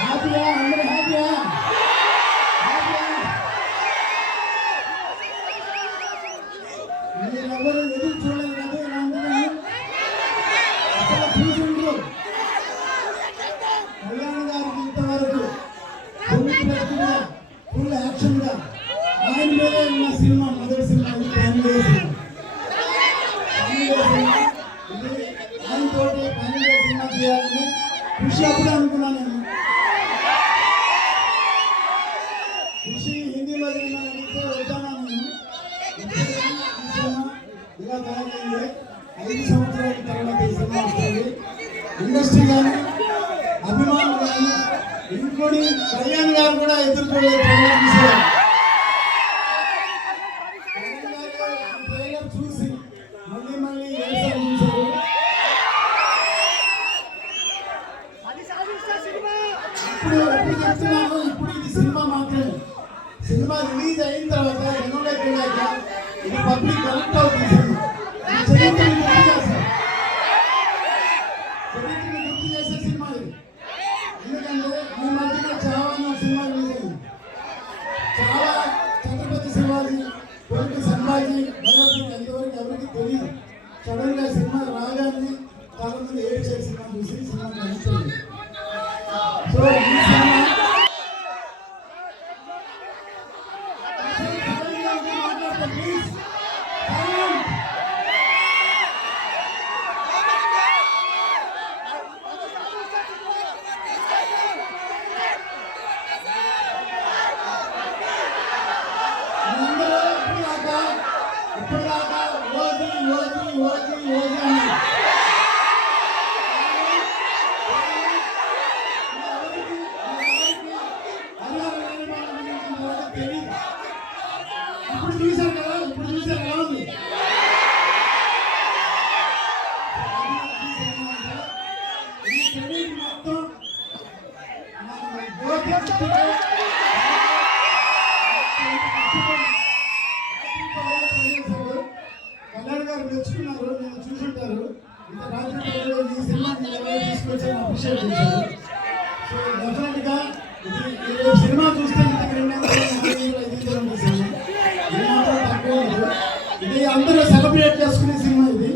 హ్యాపీయా? అందరూ హ్యాపీయా? మీరెవరు ఎదురు చూడలేదు కదా ఇలా ఉందని? అసలు చూసిండ్రు? కళ్యాణ్ గారికి ఇంతవరకు ఫుల్ ఫ్లెక్స్గా ఫుల్ యాక్షన్గా ఆయన మీదే ఉన్న సినిమా మొదటి సినిమా ఫ్యామిలీ సినిమా. అనుకున్నాను తర్వాత ఇండస్ట్రీ కానీ అభిమానులు కానీ ఇంక్లూడింగ్ కళ్యాణ్ గారు కూడా ఎదుర్కోలేదు ట్రైలర్ చూసి మళ్ళీ మళ్ళీ ఇప్పుడు ఎప్పుడు చెప్తున్నాను ఇప్పుడు ఇది సినిమా మాత్రమే. సినిమా రిలీజ్ అయిన తర్వాత జనంలోకి వెళ్ళాక ఇది పబ్లిక్ కనెక్ట్ అవుతుంది. తెలియదు సడన్గా సినిమా రాగానే చాలా మంది ఏడ్చే సినిమా చూసి సినిమా నచ్చింది సో ఈ సినిమా ప్లీజ్ అందరూ ఇప్పటిదాకా ఇప్పటిదాకా ఓజీ ఓజీ ఓజీ ఓజీ అన్నారు ఇప్పుడు చూశారు కదా ఇప్పుడు చూశారు ఎలా ఉంది ఈ క్రెడిట్ మొత్తం తెచ్చుకున్నారు నేను చూసుంటారు. ఇంత రాత్రి ఈ సినిమా తీసుకొచ్చి అప్రిషియేట్ చేశారు సో డెఫినెట్గా ఇది సినిమా చూస్తే రెండు ఇంత ఇది అందరూ సెలబ్రేట్ చేసుకునే సినిమా ఇది.